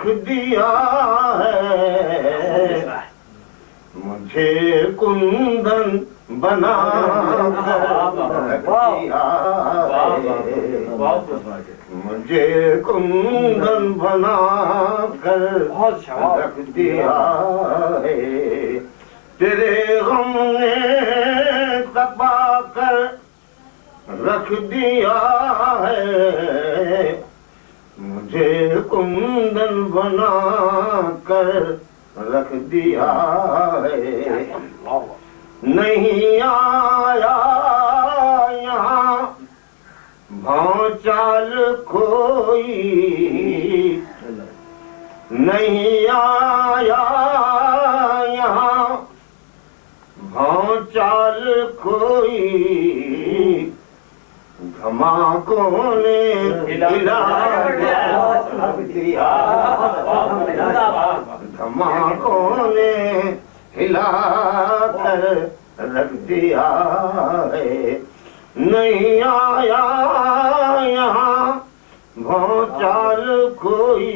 रख दिया है, मुझे कुंदन बना कर रख दिया है, मुझे कुंदन बना कर रख दिया है। तेरे गम ने तपा कर रख दिया है, मुझे कुंदन बना कर रख दिया है। नहीं आया यहाँ भौचाल कोई, नहीं आया यहाँ भौचाल कोई, धमाकों ने हिला दिया, धमाकों ने हिला कर रख दिया है। नहीं आया यहाँ भौचाल कोई,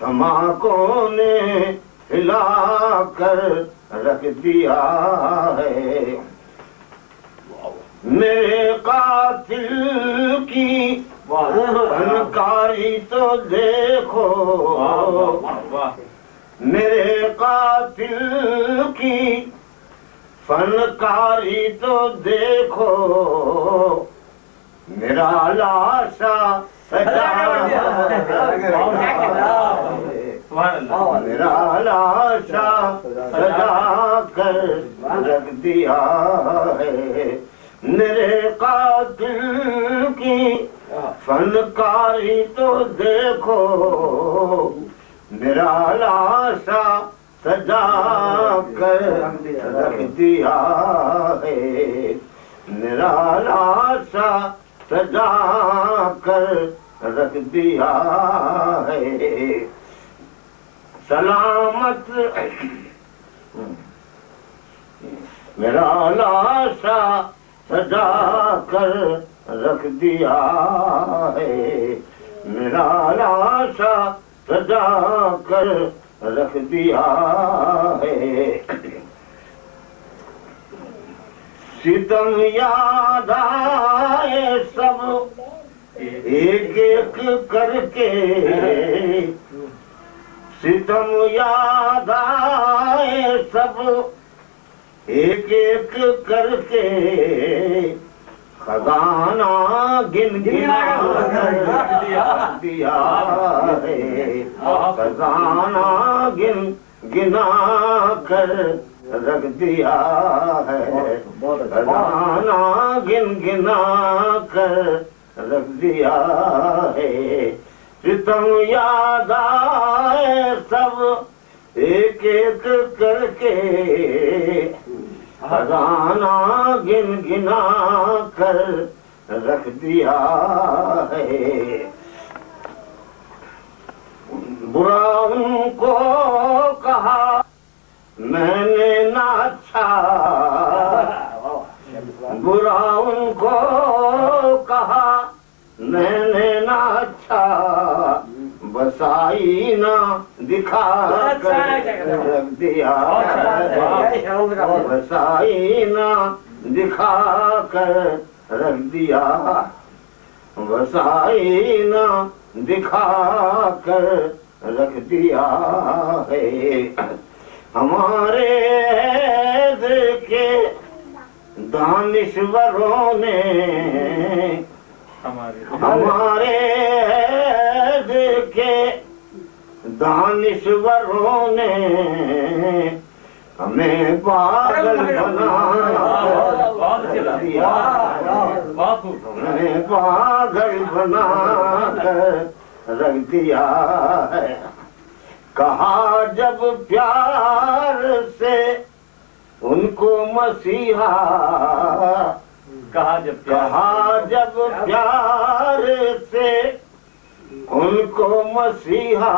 धमाकों ने हिला कर रख दिया है। मेरे कातिल की फनकारी तो देखो, मेरे कातिल की फनकारी तो देखो, मेरा लाशा सजा मेरा लाशा सजा कर रख दिया है। मेरे कातिल की फनकारी तो देखो, मेरा लाशा सजा कर रख दिया है, मेरा लाशा सजा कर रख दिया है। सलामत मेरा लाशा सजा कर रख दिया है, मेरा लाशा सजा कर रख दिया है। सितम याद आए सब एक एक करके, सितम याद आए सब एक एक करके, खजाना गिन गिना दिया है, खजाना गिन गिना कर रख दिया है, खजाना गिन गिना कर रख दिया है। सितम याद आए सब एक एक करके, खजाना गिन गिना कर रख दिया है। बुरा उनको कहा मैंने ना अच्छा, बुरा उनको कहा मैंने ना अच्छा, बसाई ना दिखा कर रख दिया, बसाई ना दिखा कर रख दिया, बसाई ना दिखा कर रख दिया है। हमारे के दानिश्वरों ने, हमारे के दानिश्वरों ने हमें पागल बना दिया, हमें पागल बना कर रख दिया है। कहा जब प्यार से उनको मसीहा, कहा जब प्यार से उनको मसीहा,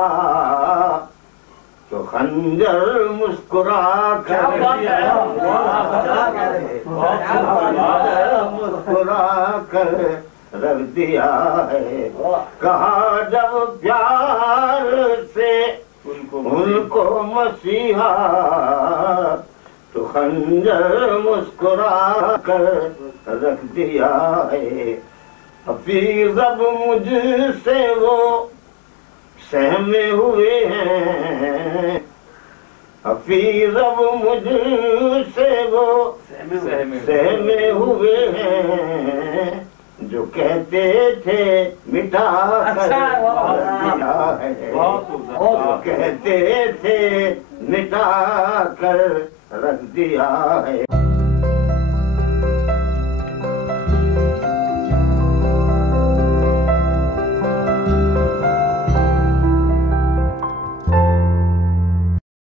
तो खंजर मुस्कुरा कर मुस्कुरा कर रख दिया है। कहा जब प्यार से उनको मसीहा, तो खंजर मुस्कुरा कर रख दिया है। हफीज अब मुझसे वो सहमे हुए हैं, हफीज अब मुझसे वो सहमे हुए हैं, जो कहते थे मिटा कर दिया है, कहते थे मिटा कर रख दिया है।